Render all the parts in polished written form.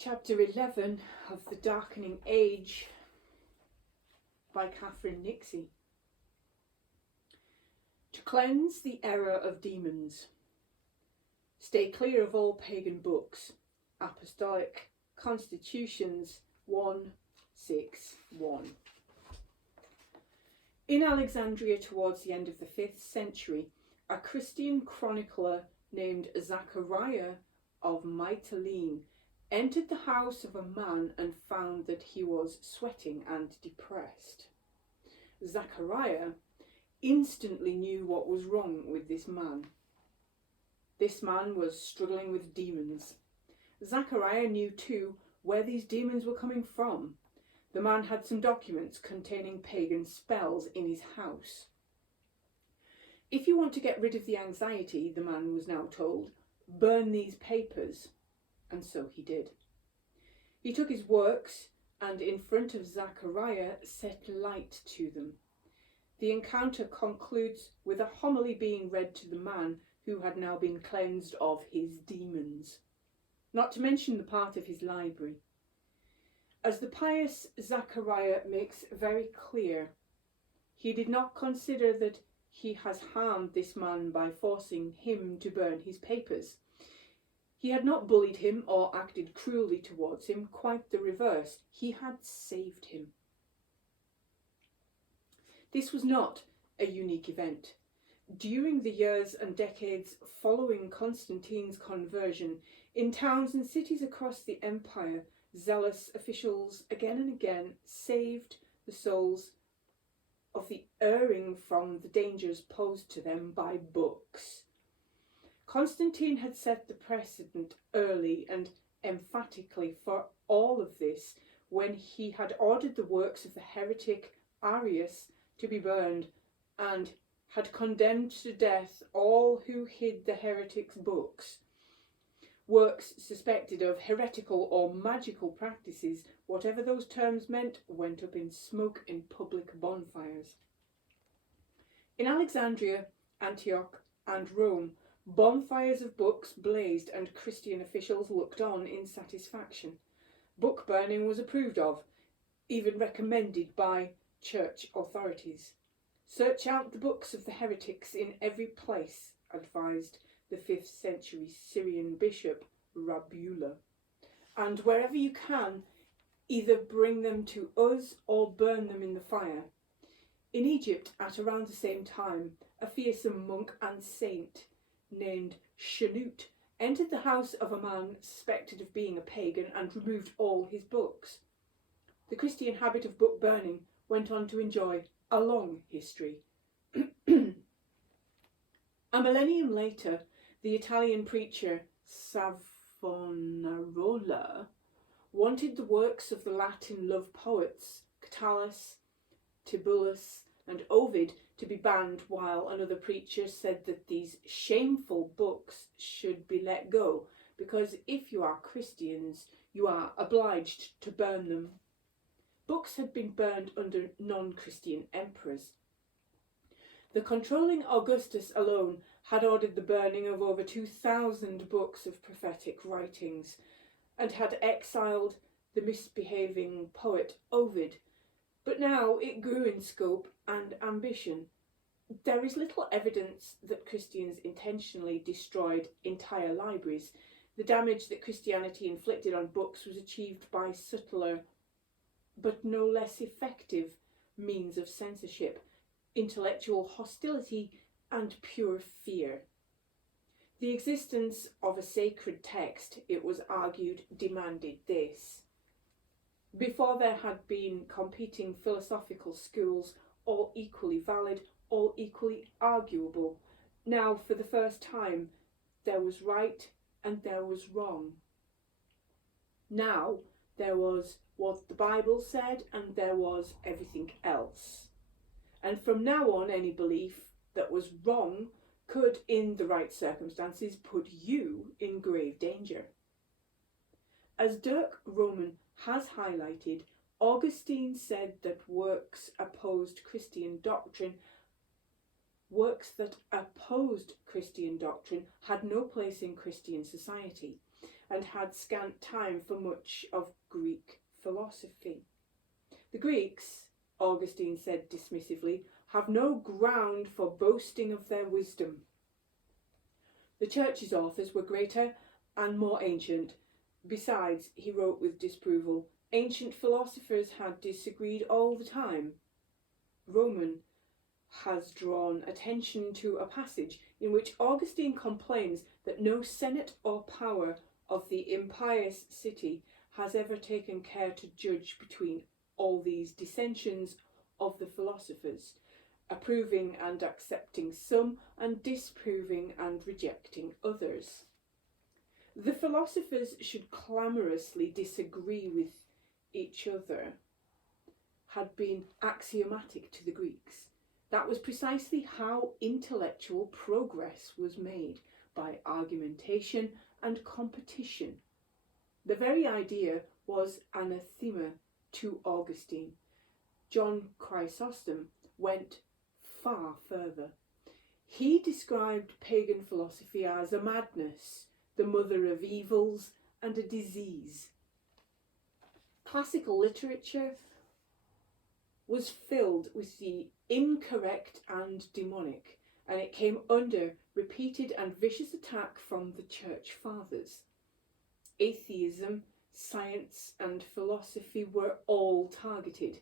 Chapter 11 of The Darkening Age by Catherine Nixey. To cleanse the error of demons. Stay clear of all pagan books. Apostolic Constitutions 161. In Alexandria towards the end of the 5th century, a Christian chronicler named Zachariah of Mytilene entered the house of a man and found that he was sweating and depressed. Zachariah instantly knew what was wrong with this man. This man was struggling with demons. Zachariah knew too where these demons were coming from. The man had some documents containing pagan spells in his house. If you want to get rid of the anxiety, the man was now told, burn these papers. And so he did. He took his works and in front of Zachariah set light to them. The encounter concludes with a homily being read to the man who had now been cleansed of his demons, not to mention the part of his library. As the pious Zachariah makes very clear, he did not consider that he has harmed this man by forcing him to burn his papers. He had not bullied him or acted cruelly towards him, quite the reverse. He had saved him. This was not a unique event. During the years and decades following Constantine's conversion, in towns and cities across the empire, zealous officials again and again saved the souls of the erring from the dangers posed to them by books. Constantine had set the precedent early and emphatically for all of this when he had ordered the works of the heretic Arius to be burned and had condemned to death all who hid the heretic's books. Works suspected of heretical or magical practices, whatever those terms meant, went up in smoke in public bonfires. In Alexandria, Antioch, and Rome, bonfires of books blazed and Christian officials looked on in satisfaction. Book burning was approved of, even recommended by church authorities. Search out the books of the heretics in every place, advised the 5th century Syrian bishop Rabula, and wherever you can, either bring them to us or burn them in the fire. In Egypt, at around the same time, a fearsome monk and saint named Shanut entered the house of a man suspected of being a pagan and removed all his books. The Christian habit of book burning went on to enjoy a long history. A millennium later, the Italian preacher Savonarola wanted the works of the Latin love poets Catullus, Tibullus, and Ovid to be banned, while another preacher said that these shameful books should be let go, because if you are Christians, you are obliged to burn them. Books had been burned under non-Christian emperors. The controlling Augustus alone had ordered the burning of over 2,000 books of prophetic writings, and had exiled the misbehaving poet Ovid. But now it grew in scope and ambition. There is little evidence that Christians intentionally destroyed entire libraries. The damage that Christianity inflicted on books was achieved by subtler but no less effective means of censorship, intellectual hostility, and pure fear. The existence of a sacred text, it was argued, demanded this. Before there had been competing philosophical schools, all equally valid, all equally arguable. Now, for the first time, there was right and there was wrong. Now, there was what the Bible said and there was everything else. And from now on, any belief that was wrong could, in the right circumstances, put you in grave danger. As Dirk Roman has highlighted, Augustine said that works opposed Christian doctrine works that opposed Christian doctrine had no place in Christian society and had scant time for much of Greek philosophy. The Greeks, Augustine said dismissively, have no ground for boasting of their wisdom. The Church's authors were greater and more ancient. Besides, he wrote with disapproval, ancient philosophers had disagreed all the time. Roman has drawn attention to a passage in which Augustine complains that no senate or power of the impious city has ever taken care to judge between all these dissensions of the philosophers, approving and accepting some, and disproving and rejecting others. The philosophers should clamorously disagree with each other had been axiomatic to the Greeks. That was precisely how intellectual progress was made, by argumentation and competition. The very idea was anathema to Augustine. John Chrysostom went far further. He described pagan philosophy as a madness, the mother of evils and a disease. Classical literature was filled with the incorrect and demonic, and it came under repeated and vicious attack from the Church Fathers. Atheism, science and philosophy were all targeted.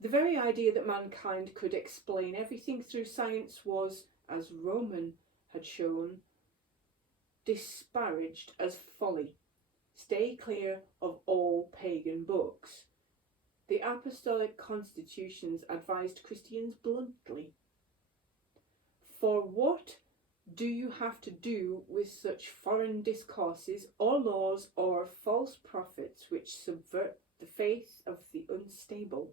The very idea that mankind could explain everything through science was, as Roman had shown, disparaged as folly. Stay clear of all pagan books. The apostolic constitutions advised Christians bluntly. For what do you have to do with such foreign discourses or laws or false prophets which subvert the faith of the unstable?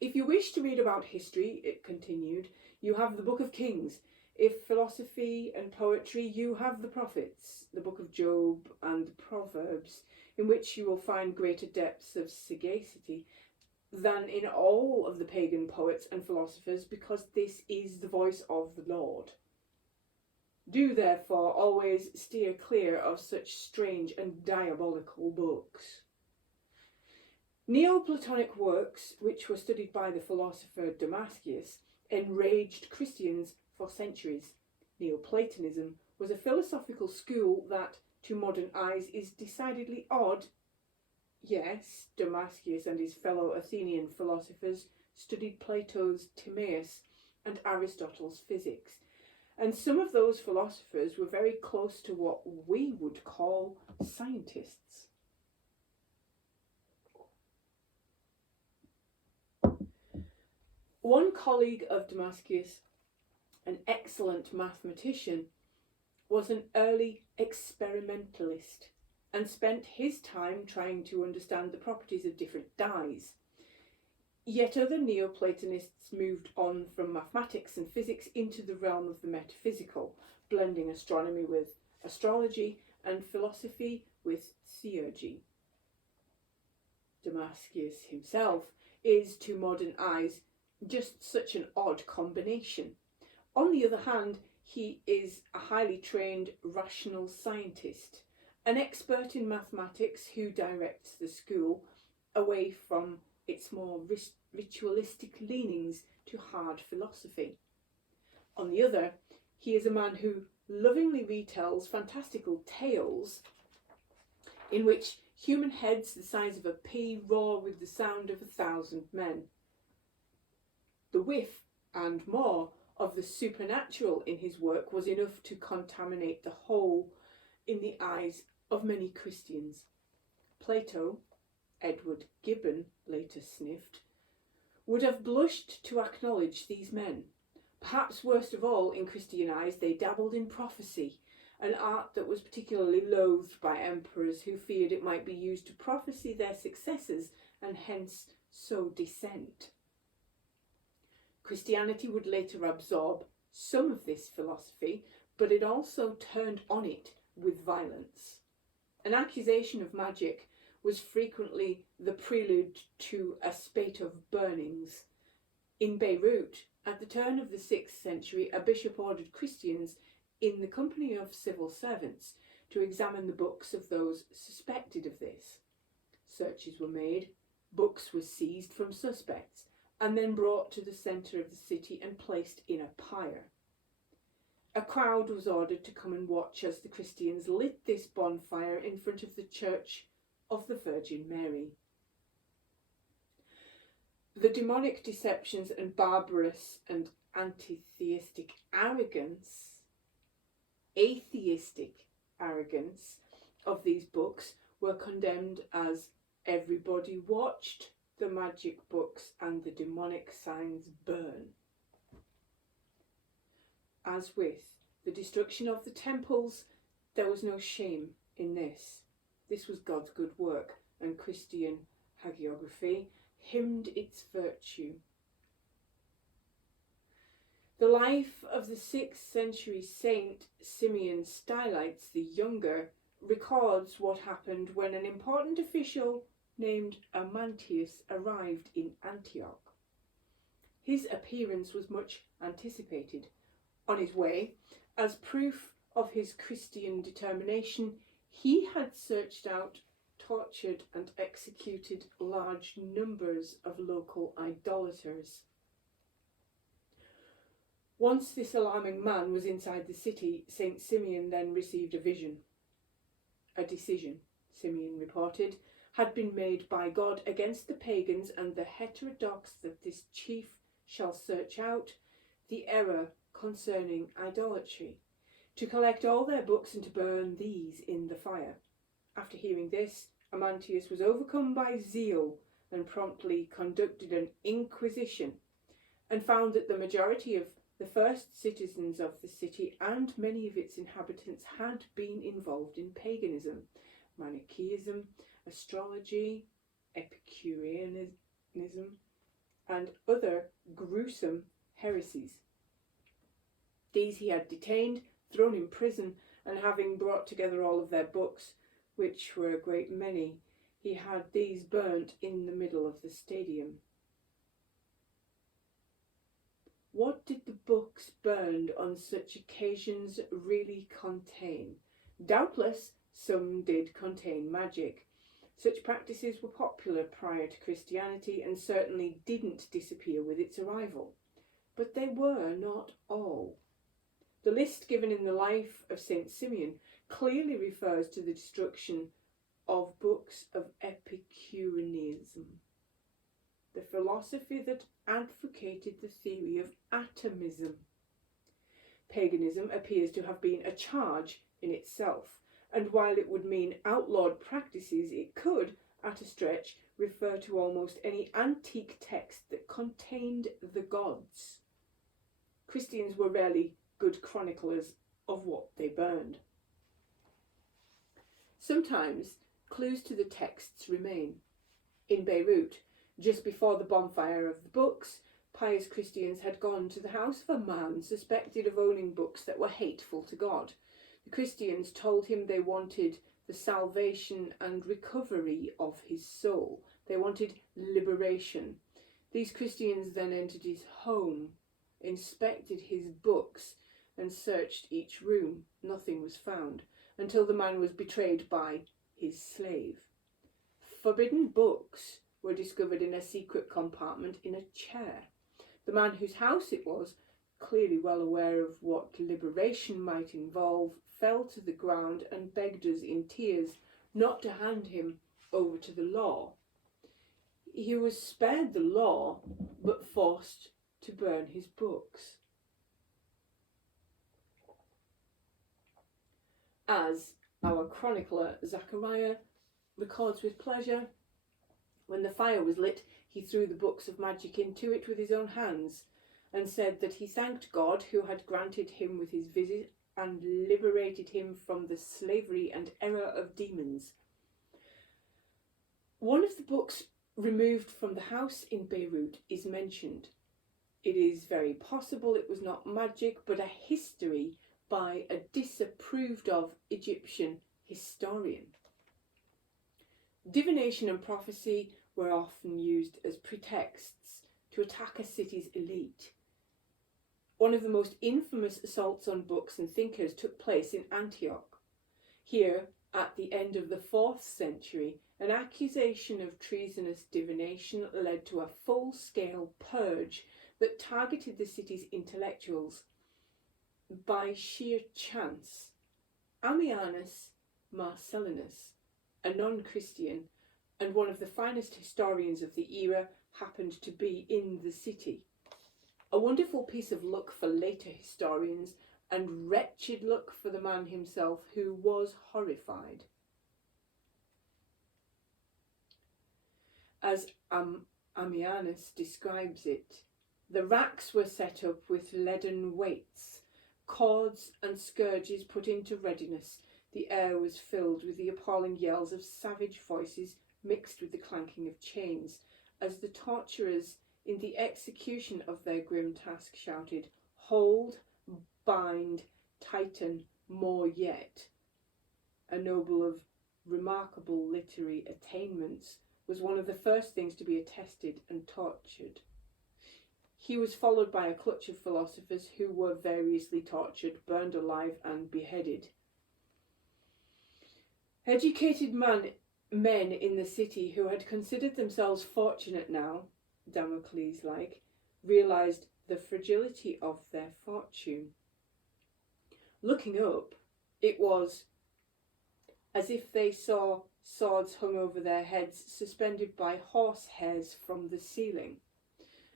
If you wish to read about history, it continued, you have the Book of Kings. If philosophy and poetry, you have the prophets, the Book of Job and the Proverbs, in which you will find greater depths of sagacity than in all of the pagan poets and philosophers, because this is the voice of the Lord. Do therefore always steer clear of such strange and diabolical books. Neoplatonic works, which were studied by the philosopher Damascus, enraged Christians for centuries. Neoplatonism was a philosophical school that, to modern eyes, is decidedly odd. Yes, Damascus and his fellow Athenian philosophers studied Plato's Timaeus and Aristotle's physics, and some of those philosophers were very close to what we would call scientists. One colleague of Damascus, an excellent mathematician, was an early experimentalist and spent his time trying to understand the properties of different dyes. Yet other Neoplatonists moved on from mathematics and physics into the realm of the metaphysical, blending astronomy with astrology and philosophy with theurgy. Damascus himself is, to modern eyes, just such an odd combination. On the other hand, he is a highly trained rational scientist, an expert in mathematics who directs the school away from its more ritualistic leanings to hard philosophy. On the other, he is a man who lovingly retells fantastical tales in which human heads the size of a pea roar with the sound of 1,000 men. The whiff and more of the supernatural in his work was enough to contaminate the whole in the eyes of many Christians. Plato, Edward Gibbon later sniffed, would have blushed to acknowledge these men. Perhaps worst of all, in Christian eyes, they dabbled in prophecy, an art that was particularly loathed by emperors who feared it might be used to prophesy their successors and hence sow dissent. Christianity would later absorb some of this philosophy, but it also turned on it with violence. An accusation of magic was frequently the prelude to a spate of burnings. In Beirut, At the turn of the 6th century, a bishop ordered Christians, in the company of civil servants, to examine the books of those suspected of this. Searches were made, books were seized from suspects, and then brought to the centre of the city and placed in a pyre. A crowd was ordered to come and watch as the Christians lit this bonfire in front of the Church of the Virgin Mary. The demonic deceptions and barbarous and atheistic arrogance of these books were condemned as everybody watched the magic books and the demonic signs burn. As with the destruction of the temples, there was no shame in this. This was God's good work, and Christian hagiography hymned its virtue. The life of the 6th century Saint Simeon Stylites the Younger records what happened when an important official named Amantius arrived in Antioch. His appearance was much anticipated. On his way, as proof of his Christian determination, he had searched out, tortured and executed large numbers of local idolaters. Once this alarming man was inside the city, St. Simeon then received a vision. A decision, Simeon reported, had been made by God against the pagans and the heterodox that this chief shall search out the error concerning idolatry, to collect all their books and to burn these in the fire. After hearing this, Amantius was overcome by zeal and promptly conducted an inquisition, and found that the majority of the first citizens of the city and many of its inhabitants had been involved in paganism, Manichaeism, astrology, Epicureanism, and other gruesome heresies. These he had detained, thrown in prison, and having brought together all of their books, which were a great many, he had these burnt in the middle of the stadium. What did the books burned on such occasions really contain? Doubtless some did contain magic. Such practices were popular prior to Christianity and certainly didn't disappear with its arrival. But they were not all. The list given in the life of St. Simeon clearly refers to the destruction of books of Epicureanism, the philosophy that advocated the theory of atomism. Paganism appears to have been a charge in itself, and while it would mean outlawed practices, it could, at a stretch, refer to almost any antique text that contained the gods. Christians were rarely good chroniclers of what they burned. Sometimes clues to the texts remain. In Beirut, just before the bonfire of the books, pious Christians had gone to the house of a man suspected of owning books that were hateful to God. The Christians told him they wanted the salvation and recovery of his soul. They wanted liberation. These Christians then entered his home, inspected his books, and searched each room. Nothing was found, until the man was betrayed by his slave. Forbidden books were discovered in a secret compartment in a chair. The man whose house it was, clearly well aware of what liberation might involve, fell to the ground and begged us in tears not to hand him over to the law. He was spared the law, but forced to burn his books. As our chronicler Zachariah records with pleasure, when the fire was lit, he threw the books of magic into it with his own hands, and said that he thanked God who had granted him with his visit and liberated him from the slavery and error of demons. One of the books removed from the house in Beirut is mentioned. It is very possible it was not magic, but a history by a disapproved of Egyptian historian. Divination and prophecy were often used as pretexts to attack a city's elite. One of the most infamous assaults on books and thinkers took place in Antioch. Here, at the end of the 4th century, an accusation of treasonous divination led to a full-scale purge that targeted the city's intellectuals. By sheer chance, Ammianus Marcellinus, a non-Christian and one of the finest historians of the era, happened to be in the city. A wonderful piece of luck for later historians, and wretched luck for the man himself, who was horrified. As Ammianus describes it, the racks were set up with leaden weights, cords and scourges put into readiness. The air was filled with the appalling yells of savage voices mixed with the clanking of chains, as the torturers in the execution of their grim task shouted, "Hold, bind, tighten, more yet." A noble of remarkable literary attainments was one of the first things to be attested and tortured. He was followed by a clutch of philosophers who were variously tortured, burned alive and beheaded. Educated men in the city who had considered themselves fortunate now, Damocles-like, realised the fragility of their fortune. Looking up, it was as if they saw swords hung over their heads, suspended by horse hairs from the ceiling.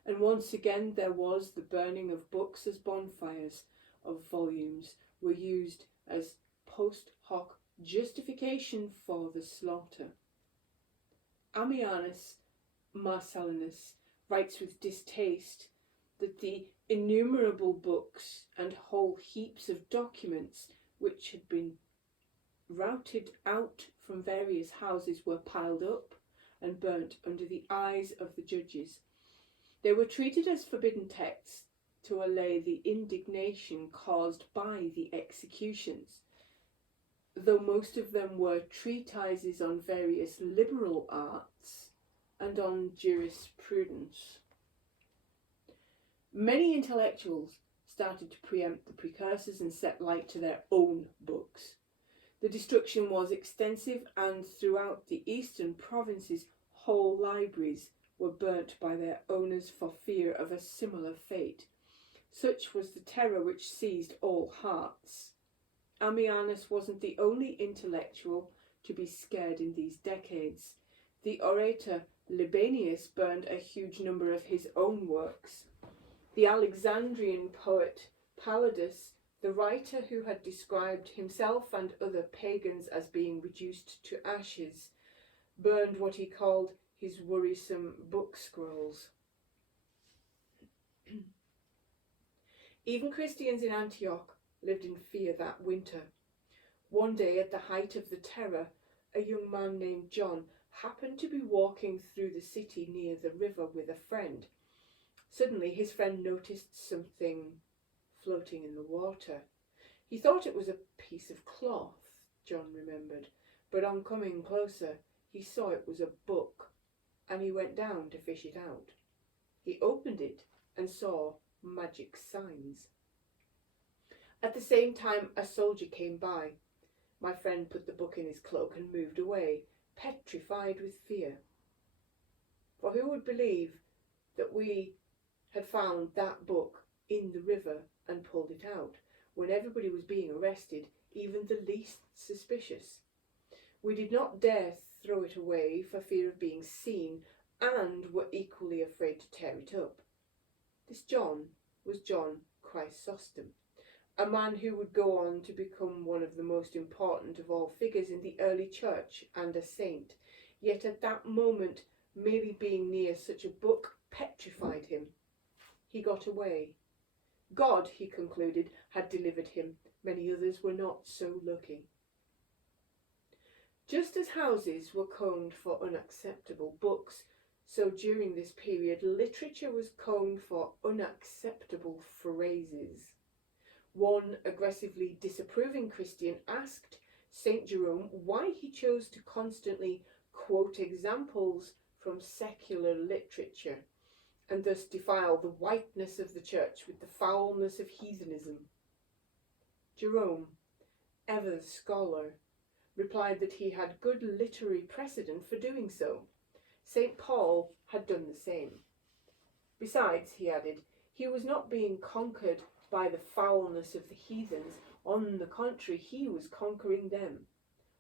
And once again there was the burning of books as bonfires, of volumes were used as post hoc justification for the slaughter. Ammianus Marcellinus writes with distaste that the innumerable books and whole heaps of documents which had been routed out from various houses were piled up and burnt under the eyes of the judges. They were treated as forbidden texts to allay the indignation caused by the executions, though most of them were treatises on various liberal arts and on jurisprudence. Many intellectuals started to preempt the precursors and set light to their own books. The destruction was extensive, and throughout the eastern provinces whole libraries were burnt by their owners for fear of a similar fate. Such was the terror which seized all hearts. Ammianus wasn't the only intellectual to be scared in these decades. The orator Libanius burned a huge number of his own works. The Alexandrian poet Palladius, the writer who had described himself and other pagans as being reduced to ashes, burned what he called his worrisome book scrolls. Even Christians in Antioch lived in fear that winter. One day, at the height of the terror, a young man named John happened to be walking through the city near the river with a friend. Suddenly his friend noticed something floating in the water. He thought it was a piece of cloth, John remembered, but on coming closer he saw it was a book, and he went down to fish it out. He opened it and saw magic signs. At the same time, a soldier came by. My friend put the book in his cloak and moved away, petrified with fear. For who would believe that we had found that book in the river and pulled it out, when everybody was being arrested, even the least suspicious? We did not dare throw it away for fear of being seen, and were equally afraid to tear it up. This John was John Chrysostom, a man who would go on to become one of the most important of all figures in the early church and a saint. Yet at that moment, merely being near such a book petrified him. He got away. God, he concluded, had delivered him. Many others were not so lucky. Just as houses were combed for unacceptable books, so during this period literature was combed for unacceptable phrases. One aggressively disapproving Christian asked St. Jerome why he chose to constantly quote examples from secular literature, and thus defile the whiteness of the church with the foulness of heathenism. Jerome, ever the scholar, replied that he had good literary precedent for doing so. St. Paul had done the same. Besides, he added, he was not being conquered by the foulness of the heathens. On the contrary, he was conquering them.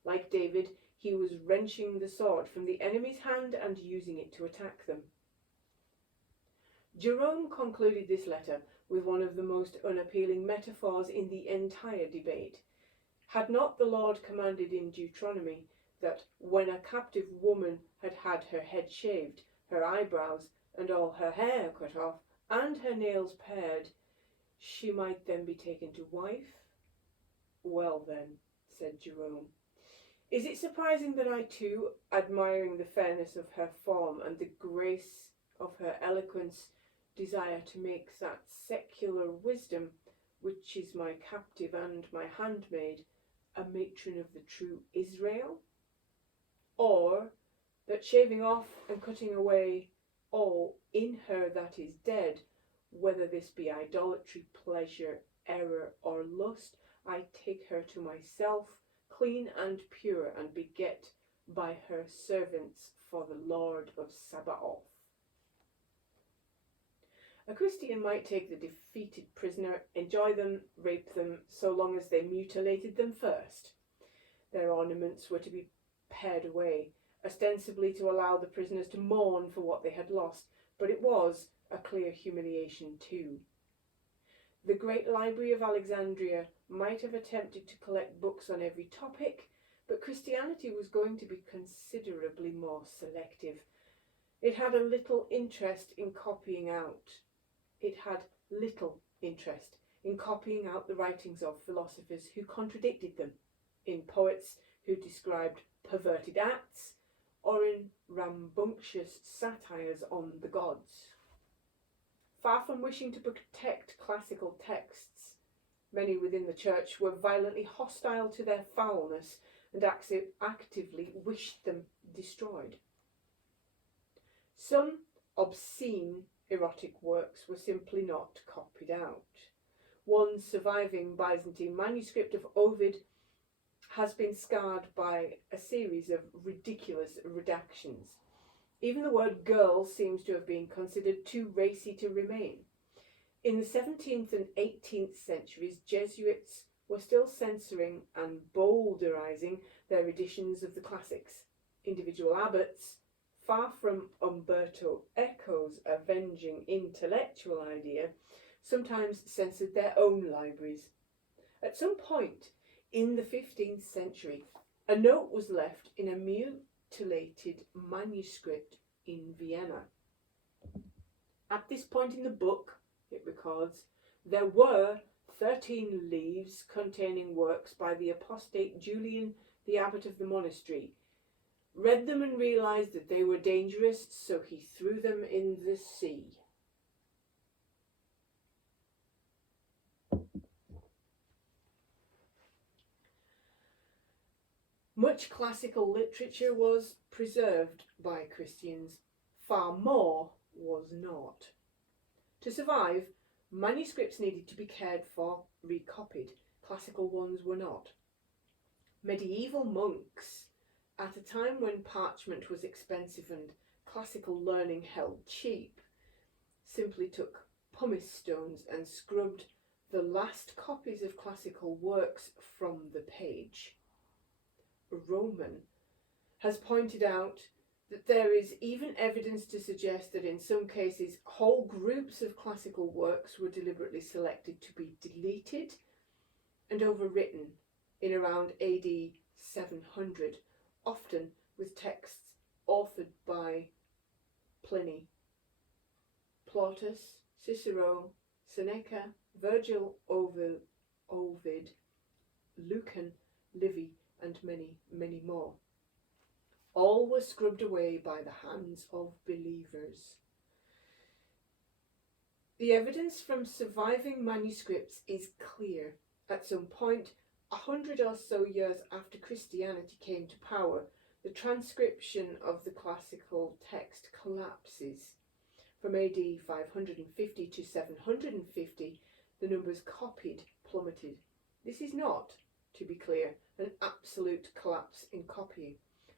Like David, he was wrenching the sword from the enemy's hand and using it to attack them. Jerome concluded this letter with one of the most unappealing metaphors in the entire debate. Had not the Lord commanded in Deuteronomy that when a captive woman had had her head shaved, her eyebrows and all her hair cut off, and her nails pared, she might then be taken to wife? Well then, said Jerome, is it surprising that I too, admiring the fairness of her form and the grace of her eloquence, desire to make that secular wisdom, which is my captive and my handmaid, a matron of the true Israel? Or that shaving off and cutting away all in her that is dead, whether this be idolatry, pleasure, error, or lust, I take her to myself, clean and pure, and beget by her servants for the Lord of Sabaoth. A Christian might take the defeated prisoner, enjoy them, rape them, so long as they mutilated them first. Their ornaments were to be pared away, ostensibly to allow the prisoners to mourn for what they had lost, but it was a clear humiliation too. The great library of Alexandria might have attempted to collect books on every topic, but Christianity was going to be considerably more selective. It had a little interest in copying out. The writings of philosophers who contradicted them, in poets who described perverted acts, or in rambunctious satires on the gods. Far from wishing to protect classical texts, many within the church were violently hostile to their foulness and actively wished them destroyed. Some obscene erotic works were simply not copied out. One surviving Byzantine manuscript of Ovid has been scarred by a series of ridiculous redactions. Even the word girl seems to have been considered too racy to remain. In the 17th and 18th centuries, Jesuits were still censoring and bowdlerizing their editions of the classics. Individual abbots, far from Umberto Eco's avenging intellectual idea, sometimes censored their own libraries. At some point in the 15th century, a note was left in a mutilated manuscript in Vienna. At this point in the book, it records, there were 13 leaves containing works by the apostate Julian, the abbot of the monastery. Read them and realized that they were dangerous, so he threw them in the sea. Much classical literature was preserved by Christians. Far more was not. To survive, manuscripts needed to be cared for, recopied. Classical ones were not. Medieval monks, at a time when parchment was expensive and classical learning held cheap, simply took pumice stones and scrubbed the last copies of classical works from the page. Roman has pointed out that there is even evidence to suggest that in some cases whole groups of classical works were deliberately selected to be deleted and overwritten in around AD 700, often with texts authored by Pliny, Plautus, Cicero, Seneca, Virgil, Ovid, Lucan, Livy, and many, many more. All were scrubbed away by the hands of believers. The evidence from surviving manuscripts is clear. At some point, 100 or so years after Christianity came to power, the transcription of the classical text collapses. From AD 550 to 750, the numbers copied plummeted. This is not, to be clear, an absolute collapse in copying.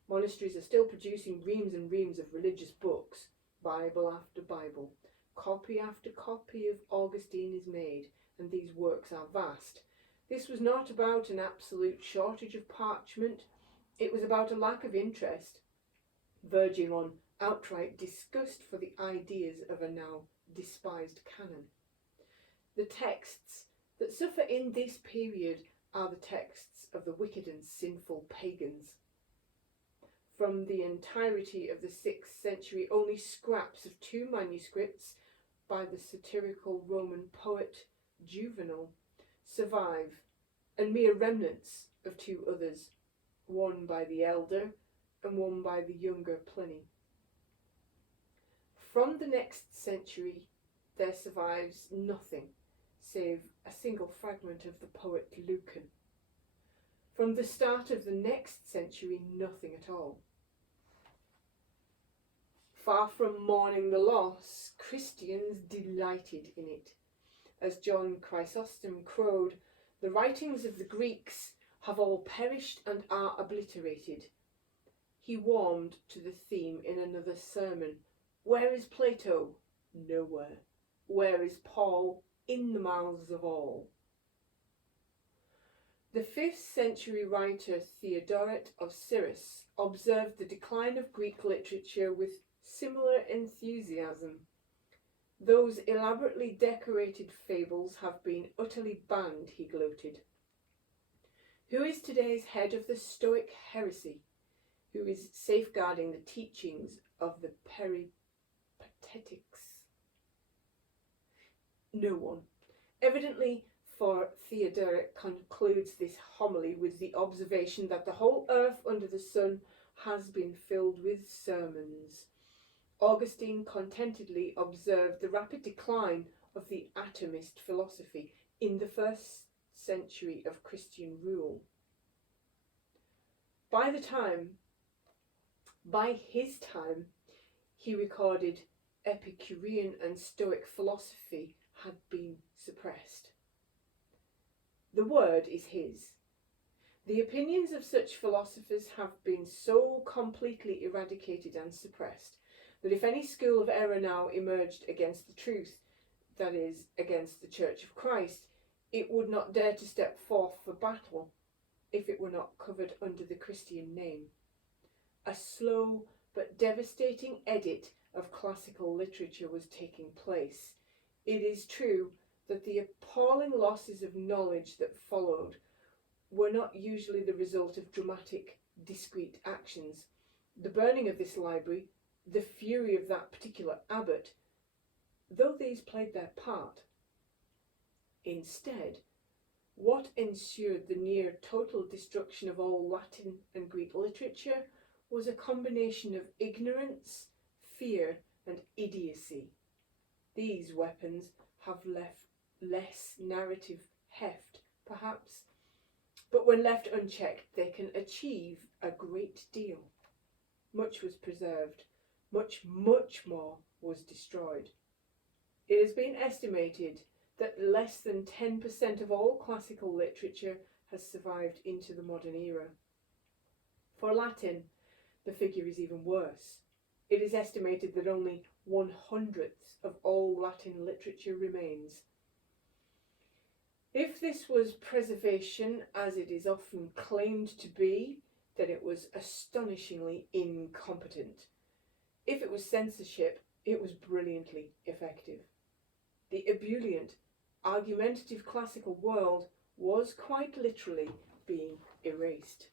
Monasteries are still producing reams and reams of religious books, Bible after Bible. Copy after copy of Augustine is made, and these works are vast. This was not about an absolute shortage of parchment. It was about a lack of interest, verging on outright disgust for the ideas of a now despised canon. The texts that suffer in this period are the texts of the wicked and sinful pagans. From the entirety of the 6th century, only scraps of 2 manuscripts by the satirical Roman poet Juvenal survive, and mere remnants of 2 others, one by the elder and one by the younger Pliny. From the next century there survives nothing save a single fragment of the poet Lucan. From the start of the next century, nothing at all. Far from mourning the loss, Christians delighted in it. As John Chrysostom crowed, "The writings of the Greeks have all perished and are obliterated." He warmed to the theme in another sermon. Where is Plato? Nowhere. Where is Paul? In the mouths of all. The 5th century writer Theodoret of Cyrus observed the decline of Greek literature with similar enthusiasm. Those elaborately decorated fables have been utterly banned, he gloated. Who is today's head of the Stoic heresy? Who is safeguarding the teachings of the Peripatetics? No one. Evidently, for Theodoret concludes this homily with the observation that the whole earth under the sun has been filled with sermons. Augustine contentedly observed the rapid decline of the atomist philosophy in the 1st century of Christian rule. By his time, he recorded, Epicurean and Stoic philosophy had been suppressed. The word is his. The opinions of such philosophers have been so completely eradicated and suppressed that if any school of error now emerged against the truth, that is, against the Church of Christ, it would not dare to step forth for battle if it were not covered under the Christian name. A slow but devastating edit of classical literature was taking place. It is true that the appalling losses of knowledge that followed were not usually the result of dramatic, discrete actions. The burning of this library, the fury of that particular abbot, though these played their part. Instead, what ensued the near total destruction of all Latin and Greek literature was a combination of ignorance, fear, and idiocy. These weapons have left less narrative heft, perhaps, but when left unchecked, they can achieve a great deal. Much was preserved, much more was destroyed. It has been estimated that less than 10% of all classical literature has survived into the modern era. For Latin, the figure is even worse. It is estimated that only 1/100th of all Latin literature remains. If this was preservation, as it is often claimed to be, then it was astonishingly incompetent. If it was censorship, it was brilliantly effective. The ebullient, argumentative classical world was quite literally being erased.